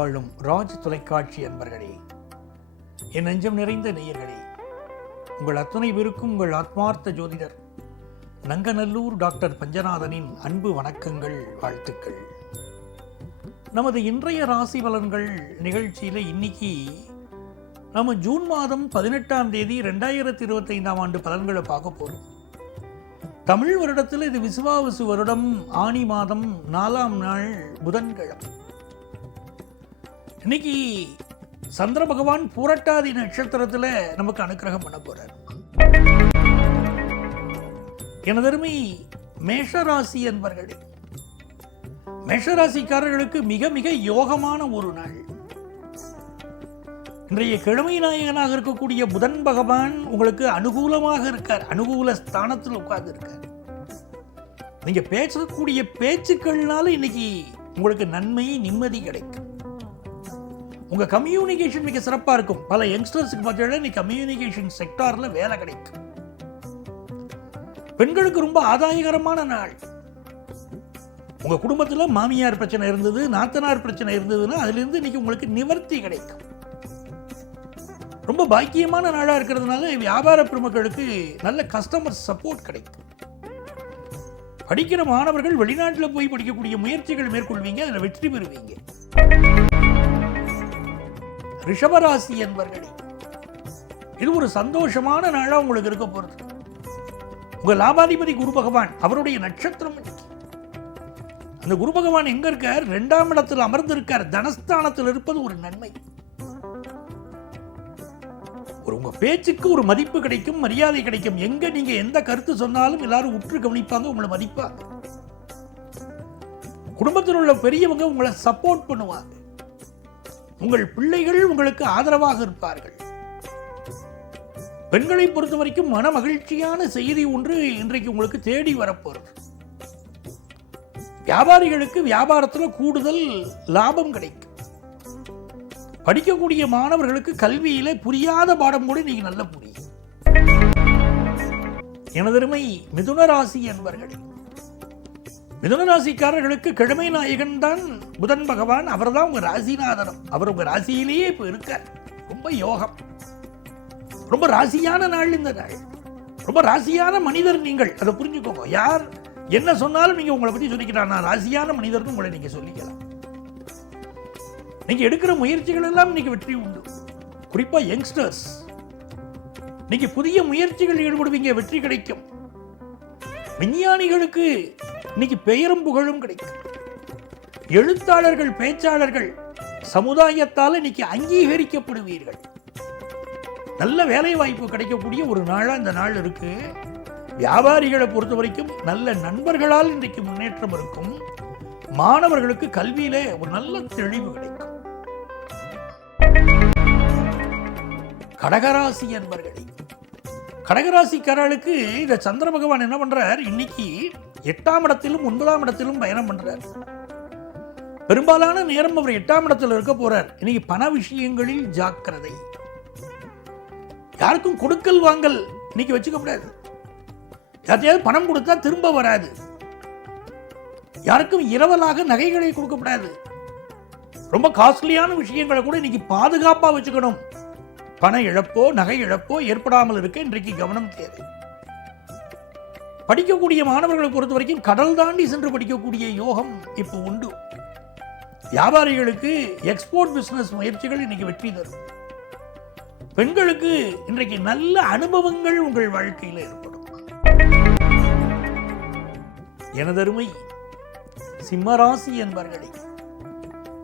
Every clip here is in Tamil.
வாழும் ராஜ் தொலைக்காட்சி அன்பர்களே, என் நெஞ்சம் நிறைந்த நேயர்களே, உங்கள் அத்தனை பேருக்கும் உங்கள் ஆத்மார்த்த ஜோதிடர் நங்கநல்லூர் டாக்டர் பஞ்சநாதனின் அன்பு வணக்கங்கள், வாழ்த்துக்கள். நமது இன்றைய ராசி பலன்கள் நிகழ்ச்சியில் இன்னைக்கு நம்ம ஜூன் மாதம் 18ஆம் தேதி 2025ஆம் ஆண்டு பலன்களை பார்க்க போகிறோம். தமிழ் வருடத்தில் இது விசுவாவசு வருடம், ஆனி மாதம் 4ஆம் நாள் புதன்கிழமை. இன்னைக்கு சந்திர பகவான் பூரட்டாதி நட்சத்திரத்தில் நமக்கு அனுக்கிரகம் பண்ண போறார். எனதருமை மேஷராசி என்பர்களே, மேஷராசிக்காரர்களுக்கு மிக மிக யோகமான ஒரு நாள். இன்றைய கிழமை நாயகனாக இருக்கக்கூடிய புதன் பகவான் உங்களுக்கு அனுகூலமாக இருக்கார், அனுகூல ஸ்தானத்தில் உட்கார்ந்து இருக்கார். நீங்க பேசக்கூடிய பேச்சுக்கள்னால இன்னைக்கு உங்களுக்கு நன்மை, நிம்மதி கிடைக்கும். உங்க கம்யூனிகேஷன் மிக சிறப்பா இருக்கும். பல யங்ஸ்டர்ஸுக்கு பார்த்தீங்கன்னா இன்னைக்கு கம்யூனிகேஷன் செக்டார்ல வேலை கிடைக்கும். பெண்களுக்கு ரொம்ப ஆதாயகரமான நாள். உங்க குடும்பத்துல மாமியார் பிரச்சனை இருந்தது, நாத்தனார் பிரச்சனை இருந்ததுன்னா அதுல இருந்து இன்னைக்கு உங்களுக்கு நிவர்த்தி கிடைக்கும். ரொம்ப பாக்கியமான நாளா இருக்கிறதுனால வியாபார பெருமக்களுக்கு நல்ல கஸ்டமர் சப்போர்ட் கிடைக்கும். படிக்கிற மாணவர்கள் வெளிநாட்டில் போய் படிக்கக்கூடிய முயற்சிகள் மேற்கொள்வீங்க, அதில் வெற்றி பெறுவீங்க. ரிஷபராசி என்பர்களே, இது ஒரு சந்தோஷமான நாளா உங்களுக்கு இருக்க போறது. உங்க லாபாதிபதி குரு பகவான், அவருடைய நட்சத்திரம் அந்த குரு பகவான் எங்க இருக்கார்? 2ஆம் இடத்தில் அமர்ந்து இருக்கார். தனஸ்தானத்தில் இருப்பது ஒரு நன்மை. உங்க பேச்சுக்கு ஒரு மதிப்பு கிடைக்கும், மரியாதை கிடைக்கும். எங்க நீங்க எந்த கருத்து சொன்னாலும் எல்லாரும் உற்று கவனிப்பாங்க, உங்களை மதிப்பாங்க. குடும்பத்தில் உள்ள பெரியவங்க உங்களை சப்போர்ட் பண்ணுவாங்க. உங்கள் பிள்ளைகள் உங்களுக்கு ஆதரவாக இருப்பார்கள். பெண்களை பொறுத்த வரைக்கும் மன மகிழ்ச்சியான செய்தி ஒன்று இன்றைக்கு உங்களுக்கு தேடி வரப்போறது. வியாபாரிகளுக்கு வியாபாரத்தில் கூடுதல் லாபம் கிடைக்கும். படிக்கக்கூடிய மாணவர்களுக்கு கல்வியில புரியாத பாடம் கூட நீங்க நல்ல புரியும். எனதருமை மிதுன ராசி என்பர்களே, மிதுன ராசிக்காரர்களுக்கு கிழமை நாயகன் தான் புதன் பகவான். அவர் தான் உங்க ராசிநாதனம். அவர் உங்க ராசியிலேயே இப்ப இருக்கார். ரொம்ப யோகம், ரொம்ப ராசியான நாள் இந்த நாள். ரொம்ப ராசியான மனிதர் நீங்கள், அதை புரிஞ்சுக்கோங்க. யார் என்ன சொன்னாலும் நீங்க உங்களை பத்தி சொல்லிக்கிறார், நான் ராசியான மனிதர்னு உங்களை நீங்க சொல்லிக்கலாம். நீங்க எடுக்கிற முயற்சிகள் எல்லாம் இன்னைக்கு வெற்றி உண்டு. குறிப்பா யங்ஸ்டர்ஸ், நீங்க புதிய முயற்சிகள் ஈடுபடுவீங்க, வெற்றி கிடைக்கும். விஞ்ஞானிகளுக்கு இன்னைக்கு பெயரும் புகழும் கிடைக்கும். எழுத்தாளர்கள், பேச்சாளர்கள் சமுதாயத்தால் இன்னைக்கு அங்கீகரிக்கப்படுவீர்கள். நல்ல வேலை வாய்ப்பு கிடைக்கக்கூடிய ஒரு நாளா இந்த நாள் இருக்கு. வியாபாரிகளை பொறுத்த வரைக்கும் நல்ல நண்பர்களால் இன்றைக்கு முன்னேற்றம் இருக்கும். மாணவர்களுக்கு கல்வியில ஒரு நல்ல தெளிவு கிடைக்கும். கடகராசி என்பர்களே, கடகராசிக்காரர்களுக்கு இந்த சந்திர பகவான் என்ன பண்றார்? இன்னைக்கு 8ஆம் இடத்திலும் 9ஆம் இடத்திலும் பயணம் பண்றார். பெரும்பாலான நேரம் அவர் 8ஆம் இடத்தில் இருக்க போறார். இன்னைக்கு பண விஷயங்களில் ஜாக்கிரதை. யாருக்கும் கொடுக்கல் வாங்கல் இன்னைக்கு வச்சுக்க கூடாது. யார்த்தையாவது பணம் கொடுத்தா திரும்ப வராது. யாருக்கும் இரவலாக நகைகளை கொடுக்கப்படாது. ரொம்ப காஸ்ட்லியான விஷயங்களை கூட இன்னைக்கு பாதுகாப்பா வச்சுக்கணும். பண இழப்போ நகை இழப்போ ஏற்படாமல் இருக்க இன்றைக்கு கவனம் தேவை. படிக்கக்கூடிய மாணவர்களை பொறுத்த வரைக்கும் கடல் தாண்டி சென்று படிக்கக்கூடிய யோகம் இப்போ உண்டு. வியாபாரிகளுக்கு எக்ஸ்போர்ட் பிசினஸ் முயற்சிகள் இன்னைக்கு வெற்றி தரும். பெண்களுக்கு இன்றைக்கு நல்ல அனுபவங்கள் உங்கள் வாழ்க்கையில் ஏற்படும். எனதருமை சிம்மராசி என்பர்களே,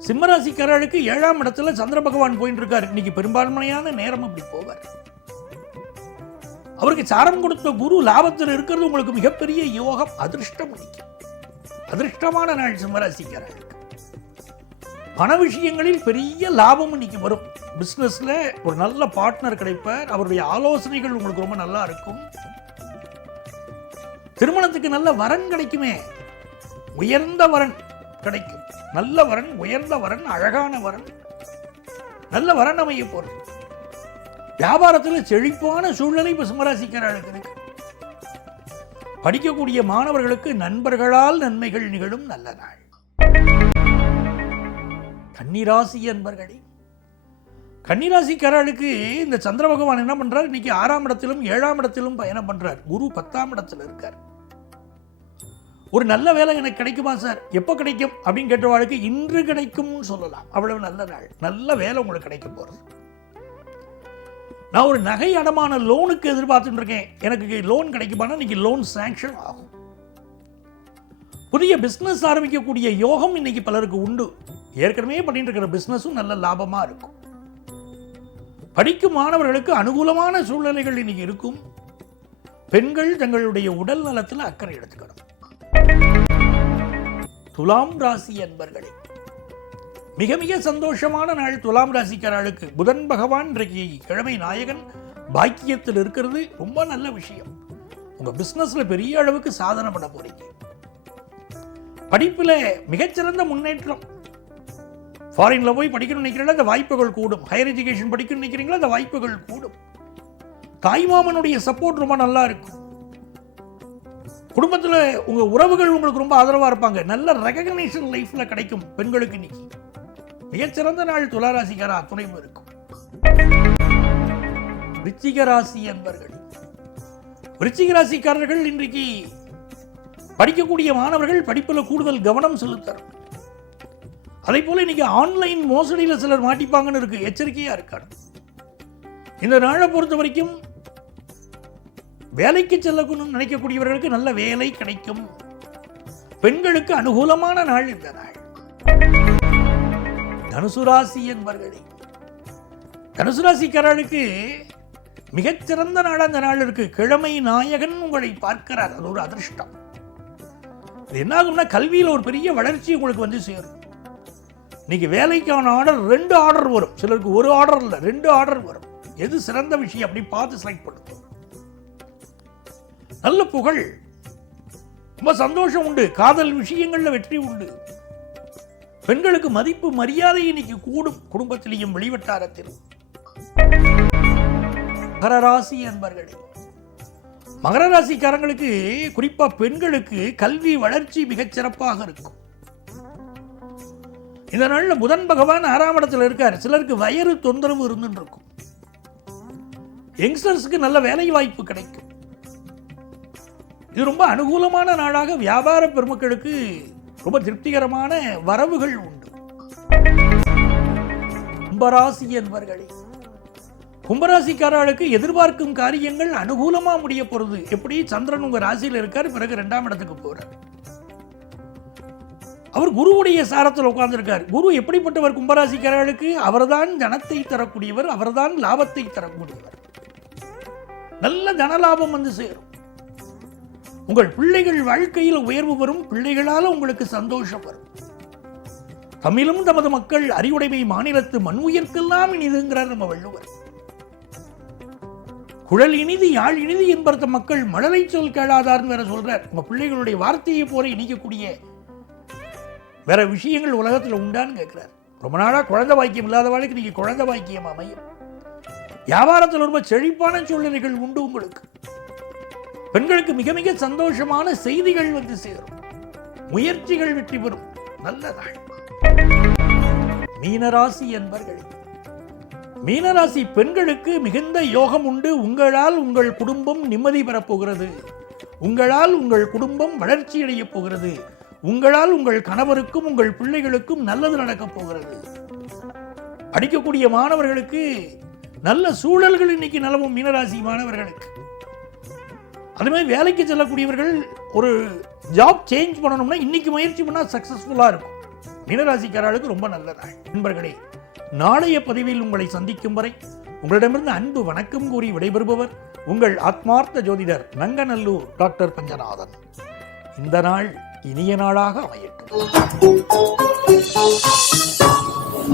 சிம்மராசிக்காரர்களுக்கு 7ஆம் இடத்துல சந்திர பகவான் போயிட்டு இருக்காரு. இன்னைக்கு பெரும்பான்மையான நேரம் அப்படி போவார். அவருக்கு சாரம் கொடுத்த குரு லாபத்தில் இருக்கிறது உங்களுக்கு மிகப்பெரிய யோகம், அதிர்ஷ்டம் அளிக்கும். அதிர்ஷ்டமான நாள் சிம்மராசிக்காரர்களுக்கு. பண விஷயங்களில் பெரிய லாபம் இன்னைக்கு வரும். பிசினஸ்ல ஒரு நல்ல பார்ட்னர் கிடைப்பார். அவருடைய ஆலோசனைகள் உங்களுக்கு ரொம்ப நல்லா இருக்கும். திருமணத்துக்கு நல்ல வரன் கிடைக்குமே, உயர்ந்த வரன் கிடைக்கும். நல்ல வரன், உயர்ந்த வரன், அழகான வரன், நல்ல வரன் அமைய போறது. வியாபாரத்தில் செழிப்பான சூழ்நிலை இப்ப சிம்மராசிக்காரர்களுக்கு இருக்கு. படிக்கக்கூடிய மாணவர்களுக்கு நண்பர்களால் நன்மைகள் நிகழும் நல்ல நாள். கன்னிராசி அன்பர்களே, கன்னிராசிக்காரர்களுக்கு இந்த சந்திர பகவான் என்ன பண்றார்? இன்னைக்கு 6ஆம் இடத்திலும் 7ஆம் இடத்திலும் பயணம் பண்றார். குரு 10ஆம் இடத்துல இருக்கார். ஒரு நல்ல வேலை எனக்கு கிடைக்குமா சார்? எப்போ கிடைக்கும் அப்படின்னு கேட்டவாளுக்கு இன்று கிடைக்கும்னு சொல்லலாம். அவ்வளவு நல்ல நாள், நல்ல வேலை உங்களுக்கு கிடைக்க போறது. நான் ஒரு நகை அடமான லோனுக்கு எதிர்பார்த்துட்டு இருக்கேன், எனக்கு லோன் கிடைக்குமானா இன்னைக்கு லோன் சாங்ஷன் ஆகும். புதிய பிசினஸ் ஆரம்பிக்கக்கூடிய யோகம் இன்னைக்கு பலருக்கு உண்டு. ஏற்கனவே பண்ணிட்டு இருக்கிற பிசினஸும் நல்ல லாபமா இருக்கும். படிக்கும் மாணவர்களுக்கு அனுகூலமான சூழ்நிலைகள் இன்னைக்கு இருக்கும். பெண்கள் தங்களுடைய உடல் நலத்தில் அக்கறை எடுத்துக்கணும். துலாம் ராசி அன்பர்களே, மிக மிக சந்தோஷமான நாள் துலாம் ராசிக்காரர்களுக்கு. புதன் பகவான் இன்றைக்கு கிழமை நாயகன் பாக்கியத்தில் இருக்கிறது ரொம்ப நல்ல விஷயம். உங்க பிசினஸ்ல பெரிய அளவுக்கு சாதனை பண்ண போறீங்க. படிப்புல மிகச்சிறந்த முன்னேற்றம். ஃபாரின்ல போய் படிக்கணும்னு நினைக்கிறீங்களா, அந்த வாய்ப்புகள் கூடும். ஹையர் எஜுகேஷன் படிக்கணும்னு நினைக்கிறீங்களா, அந்த வாய்ப்புகள் கூடும். தாய்மாமனுடைய சப்போர்ட் ரொம்ப நல்லா இருக்கும். குடும்பத்தில் உங்க உறவுகள் உங்களுக்கு ரொம்ப ஆதரவா இருப்பாங்க. நல்ல ரெகக்னிஷன் லைஃப்ல கிடைக்கும். பெண்களுக்கு இன்னைக்கு மிகச்சிறந்த நாள். துளாராசிக்கார அத்துணையும் இருக்கும். விருச்சிக ராசி அன்பர்கள், விருச்சிக ராசிக்காரர்கள் இன்றைக்கு படிக்கக்கூடிய மாணவர்கள் படிப்பில் கூடுதல் கவனம் செலுத்தணும். அதே போல இன்னைக்கு ஆன்லைன் மோசடியில் சிலர் மாட்டிப்பாங்கன்னு இருக்கு. எச்சரிக்கையா இருக்காங்க. இந்த நாளை பொறுத்த வரைக்கும் வேலைக்கு செல்லணும்னு நினைக்கக்கூடியவர்களுக்கு நல்ல வேலை கிடைக்கும். பெண்களுக்கு அனுகூலமான நாள் இந்த நாள். தனுசு ராசி என்பர்களே, தனுசு ராசிக்காரர்களுக்கு மிகச்சிறந்த நாள் அந்த நாள் இருக்கு. கிழமை நாயகன் உங்களை பார்க்கிறார். அது ஒரு அதிர்ஷ்டம். இது என்ன ஆகும்னா கல்வியில் ஒரு பெரிய வளர்ச்சி உங்களுக்கு வந்து சேரும். இன்னைக்கு வேலைக்கான ஆர்டர் 2 ஆர்டர் வரும். சிலருக்கு 1 ஆர்டர் இல்லை, 2 ஆர்டர் வரும். எது சிறந்த விஷயம் அப்படி பார்த்து செலக்ட் பண்ணும். நல்ல புகழ், ரொம்ப சந்தோஷம் உண்டு. காதல் விஷயங்கள்ல வெற்றி உண்டு. பெண்களுக்கு மதிப்பு மரியாதை இன்னைக்கு கூடும். குடும்பத்திலையும் வெளிவட்டாரத்திலும். மகர ராசி அன்பர்களே, மகர ராசிக்காரங்களுக்கு குறிப்பா பெண்களுக்கு கல்வி வளர்ச்சி மிகச் சிறப்பாக இருக்கும். இந்த நாள்ல புதன் பகவான் 6ஆம் இடத்துல இருக்கார். சிலருக்கு வயிறு தொந்தரவு இருந்துட்டு இருக்கும். யங்ஸ்டர்ஸ்க்கு நல்ல வேலை வாய்ப்பு கிடைக்கும். இது ரொம்ப அனுகூலமான நாளாக வியாபார பெருமக்களுக்கு ரொம்ப திருப்திகரமான வரவுகள் உண்டு. கும்பராசி என்பர்களே, கும்பராசிக்காரர்களுக்கு எதிர்பார்க்கும் காரியங்கள் அனுகூலமா முடிய போறது. எப்படி? சந்திரன் உங்க ராசியில் இருக்கார், பிறகு 2ஆம் இடத்துக்கு போறார். அவர் குருவுடைய சாரத்தில் உட்கார்ந்திருக்கார். குரு எப்படிப்பட்டவர்? கும்பராசிக்காரர்களுக்கு அவர்தான் தனத்தை தரக்கூடியவர், அவர்தான் லாபத்தை தரக்கூடியவர். நல்ல தனலாபம் வந்து சேரும். உங்கள் பிள்ளைகள் வாழ்க்கையில் உயர்வு வரும். பிள்ளைகளால் உங்களுக்கு சந்தோஷம் வரும். தமிழும் தமது மக்கள் அறிவுடைமை மாநிலத்து மண் உயிர்க்கெல்லாம் இனிதுங்கிறார் நம்ம வள்ளுவர். குழல் இனிது யாழ் இனிது என்பர்த்த மக்கள் மழலை சொல் கேளாதார்னு வேற சொல்றார். உங்க பிள்ளைகளுடைய வார்த்தையை போல இனிக்கக்கூடிய வேற விஷயங்கள் உலகத்தில் உண்டான்னு கேட்கிறார். ரொம்ப நாளா குழந்தை பாக்கியம் இல்லாதவாளுக்கு நீங்க குழந்தை பாக்கியம் அமையும். வியாபாரத்தில் ரொம்ப செழிப்பான சூழ்நிலைகள் உண்டு. உங்களுக்கு பெண்களுக்கு மிக மிக சந்தோஷமான செய்திகள் வந்து சேரும். முயற்சிகள் வெற்றி பெறும். நல்ல நாள். மீனராசி என்பர்களே, மீனராசி பெண்களுக்கு மிகுந்த யோகம் உண்டு. உங்களால் உங்கள் குடும்பம் நிம்மதி பெறப்போகிறது. உங்களால் உங்கள் குடும்பம் வளர்ச்சி அடைய போகிறது. உங்களால் உங்கள் கணவருக்கும் உங்கள் பிள்ளைகளுக்கும் நல்லது நடக்கப் போகிறது. படிக்கக்கூடிய மாணவர்களுக்கு நல்ல சூழல்கள் இன்னைக்கு நிலவும். மீனராசி மாணவர்களுக்கு அது மாதிரி வேலைக்கு செல்லக்கூடியவர்கள் ஒரு ஜாப் சேஞ்ச் பண்ணணும்னா இன்னைக்கு முயற்சி பண்ணால் சக்சஸ்ஃபுல்லாக இருக்கும். மீனராசிக்காரர்களுக்கு ரொம்ப நல்ல நாள். நண்பர்களே, நாளைய பதிவில் உங்களை சந்திக்கும் வரை உங்களிடமிருந்து அன்பு வணக்கம் கூறி விடைபெறுபவர் உங்கள் ஆத்மார்த்த ஜோதிடர் நங்கநல்லூர் டாக்டர் பஞ்சநாதன். இந்த நாள் இனிய நாளாக அமையட்டும்.